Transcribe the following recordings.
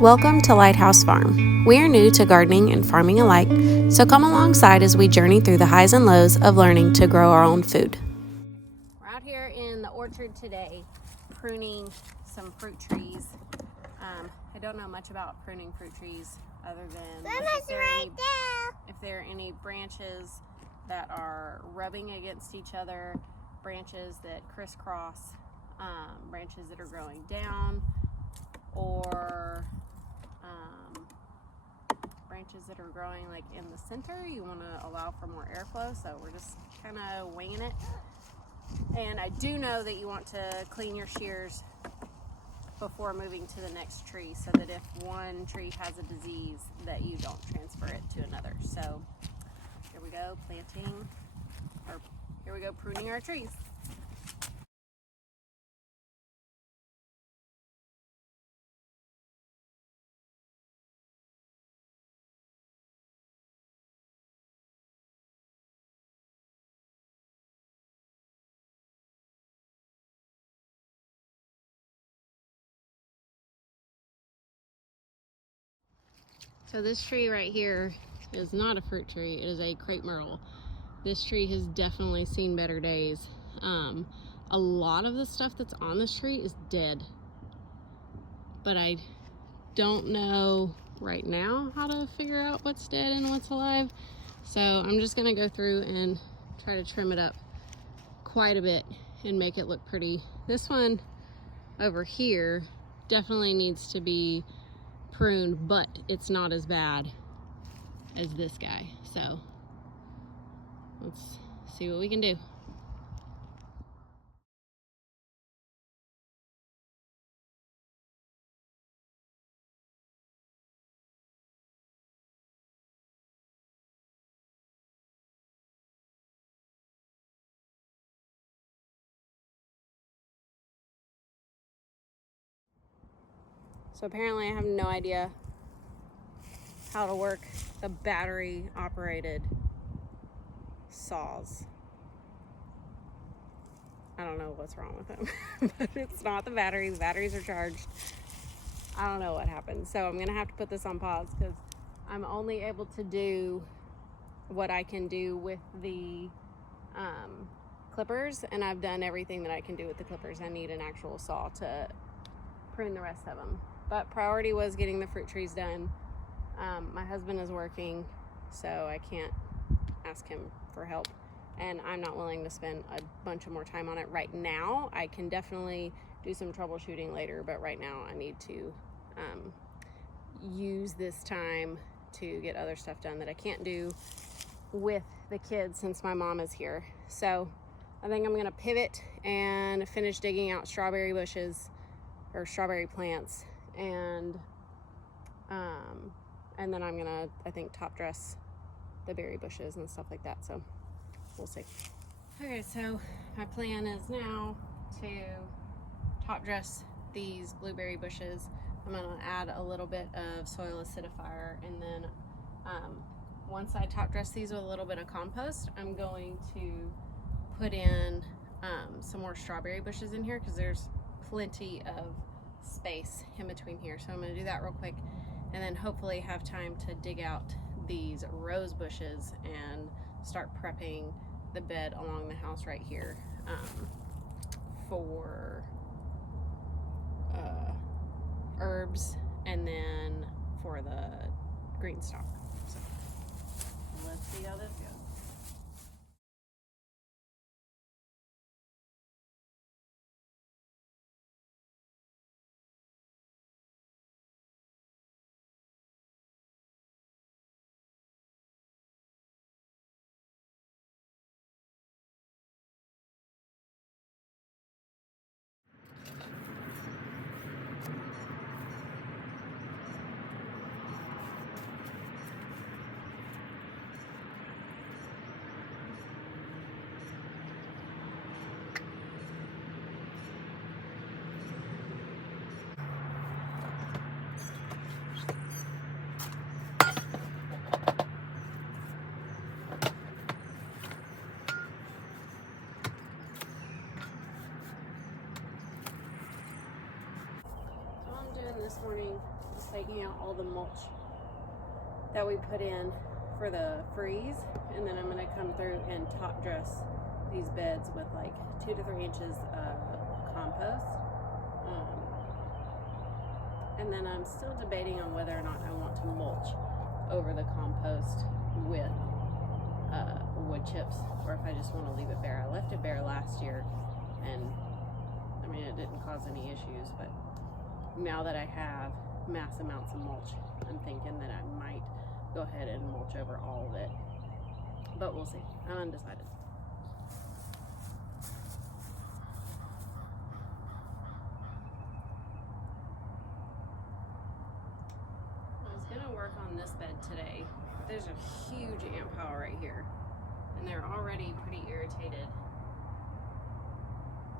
Welcome to Lighthouse Farm. We are new to gardening and farming alike, so come alongside as we journey through the highs and lows of learning to grow our own food. We're out here in the orchard today, pruning some fruit trees. I don't know much about pruning fruit trees other than if there are any branches that are rubbing against each other, branches that crisscross, branches that are growing down, or branches that are growing like in the center. You want to allow for more airflow, so we're just kind of winging it. And I do know that you want to clean your shears before moving to the next tree, so that if one tree has a disease that you don't transfer it to another. So here we go, pruning our trees. So this tree right here is not a fruit tree, it is a crepe myrtle. This tree has definitely seen better days. A lot of the stuff that's on this tree is dead, but I don't know right now how to figure out what's dead and what's alive. So I'm just gonna go through and try to trim it up quite a bit and make it look pretty. This one over here definitely needs to be pruned, but it's not as bad as this guy. So let's see what we can do. So apparently I have no idea how to work the battery operated saws. I don't know what's wrong with them, but it's not the battery. The batteries are charged. I don't know what happened. So I'm gonna have to put this on pause because I'm only able to do what I can do with the clippers, and I've done everything that I can do with the clippers. I need an actual saw to prune the rest of them. But priority was getting the fruit trees done. My husband is working, so I can't ask him for help, and I'm not willing to spend a bunch of more time on it right now. I can definitely do some troubleshooting later, but right now I need to use this time to get other stuff done that I can't do with the kids since my mom is here. So I think I'm gonna pivot and finish digging out strawberry bushes or strawberry plants, and then I'm gonna, I think, top dress the berry bushes and stuff like that. So we'll see. Okay, so my plan is now to top dress these blueberry bushes. I'm gonna add a little bit of soil acidifier, and then once I top dress these with a little bit of compost, I'm going to put in some more strawberry bushes in here because there's plenty of space in between here. So I'm gonna do that real quick, and then hopefully have time to dig out these rose bushes and start prepping the bed along the house right here for herbs, and then for the green stalk. So let's see how this goes. just taking out all the mulch that we put in for the freeze, and then I'm going to come through and top dress these beds with like 2 to 3 inches of compost. And then I'm still debating on whether or not I want to mulch over the compost with wood chips, or if I just want to leave it bare. I left it bare last year, and I mean, it didn't cause any issues, but now that I have mass amounts of mulch, I'm thinking that I might go ahead and mulch over all of it, but we'll see. I'm undecided. I was gonna work on this bed today, but there's a huge ant pile right here, and they're already pretty irritated,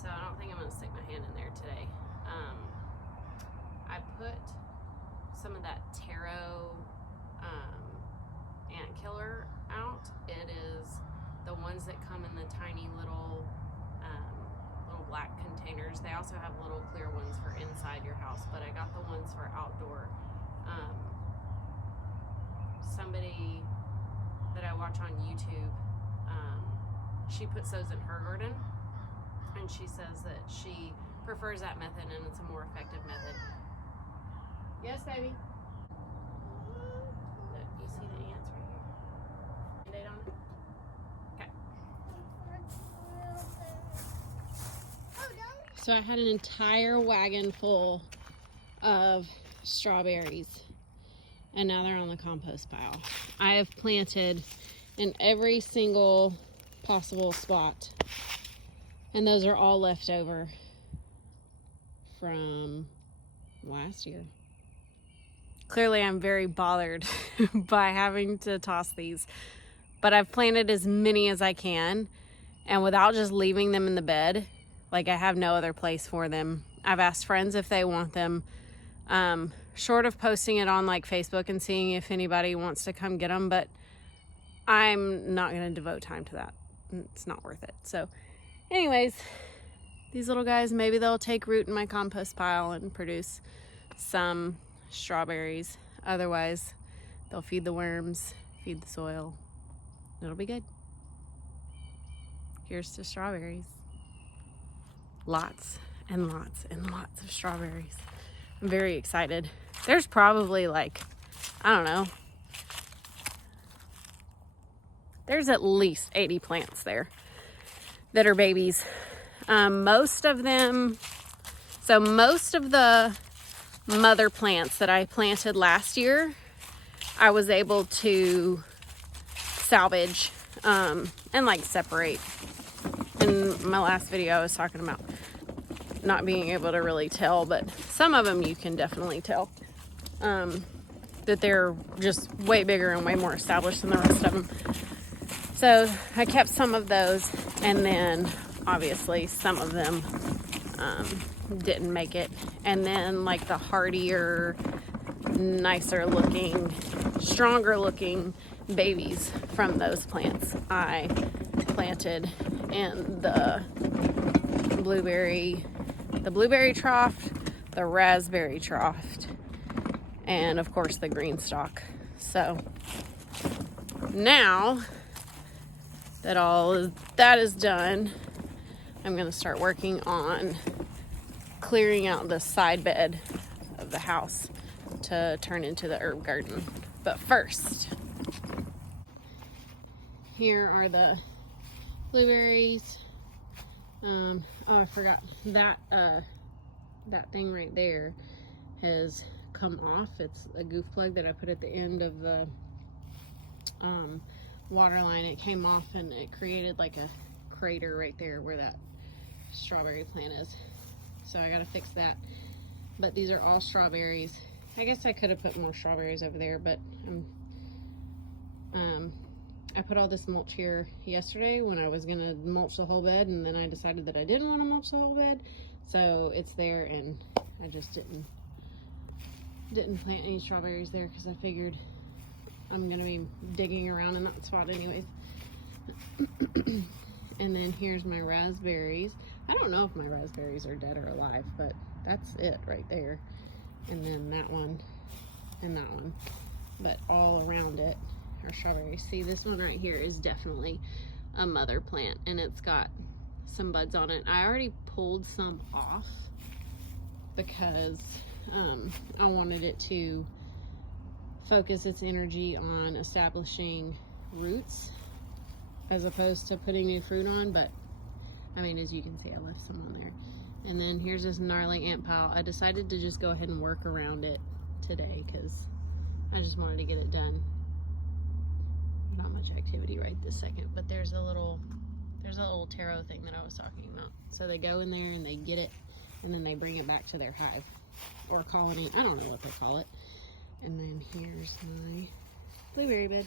so I don't think I'm gonna stick my hand in there today. I put some of that taro ant killer out. It is the ones that come in the tiny little black containers. They also have little clear ones for inside your house, but I got the ones for outdoor. Somebody that I watch on YouTube, she puts those in her garden, and she says that she prefers that method and it's a more effective method. Yes, baby? Look, you see the ants right here? Band-Aid on it? Okay. So I had an entire wagon full of strawberries, and now they're on the compost pile. I have planted in every single possible spot, and those are all left over from last year. Clearly I'm very bothered by having to toss these, but I've planted as many as I can, and without just leaving them in the bed, like I have no other place for them. I've asked friends if they want them, short of posting it on like Facebook and seeing if anybody wants to come get them, but I'm not going to devote time to that. It's not worth it. So anyways, these little guys, maybe they'll take root in my compost pile and produce some strawberries. Otherwise, they'll feed the worms, feed the soil. It'll be good. Here's to strawberries. Lots and lots and lots of strawberries. I'm very excited. There's probably like, I don't know, there's at least 80 plants there that are babies. Most of them, so most of the mother plants that I planted last year, I was able to salvage and like separate. In my last video I was talking about not being able to really tell, but some of them you can definitely tell that they're just way bigger and way more established than the rest of them. So I kept some of those, and then obviously some of them didn't make it. And then like the hardier, nicer looking, stronger looking babies from those plants I planted in the blueberry trough, the raspberry trough, and of course the green stalk. So now that all that is done, I'm going to start working on clearing out the side bed of the house to turn into the herb garden. But first, here are the blueberries. Oh, I forgot that that thing right there has come off. It's a goof plug that I put at the end of the water line. It came off and it created like a crater right there where that strawberry plant is. So I gotta fix that. But these are all strawberries. I guess I could have put more strawberries over there, but I put all this mulch here yesterday when I was gonna mulch the whole bed, and then I decided that I didn't want to mulch the whole bed, so it's there, and I just didn't plant any strawberries there because I figured I'm gonna be digging around in that spot anyways. And then here's my raspberries. I don't know if my raspberries are dead or alive, but that's it right there. And then that one and that one, but all around it are strawberries. See, this one right here is definitely a mother plant, and it's got some buds on it. I already pulled some off because I wanted it to focus its energy on establishing roots as opposed to putting new fruit on. But I mean, as you can see, I left some on there. And then here's this gnarly ant pile. I decided to just go ahead and work around it today because I just wanted to get it done. Not much activity right this second, but there's a little taro thing that I was talking about. So they go in there and they get it, and then they bring it back to their hive or colony. I don't know what they call it. And then here's my blueberry bed.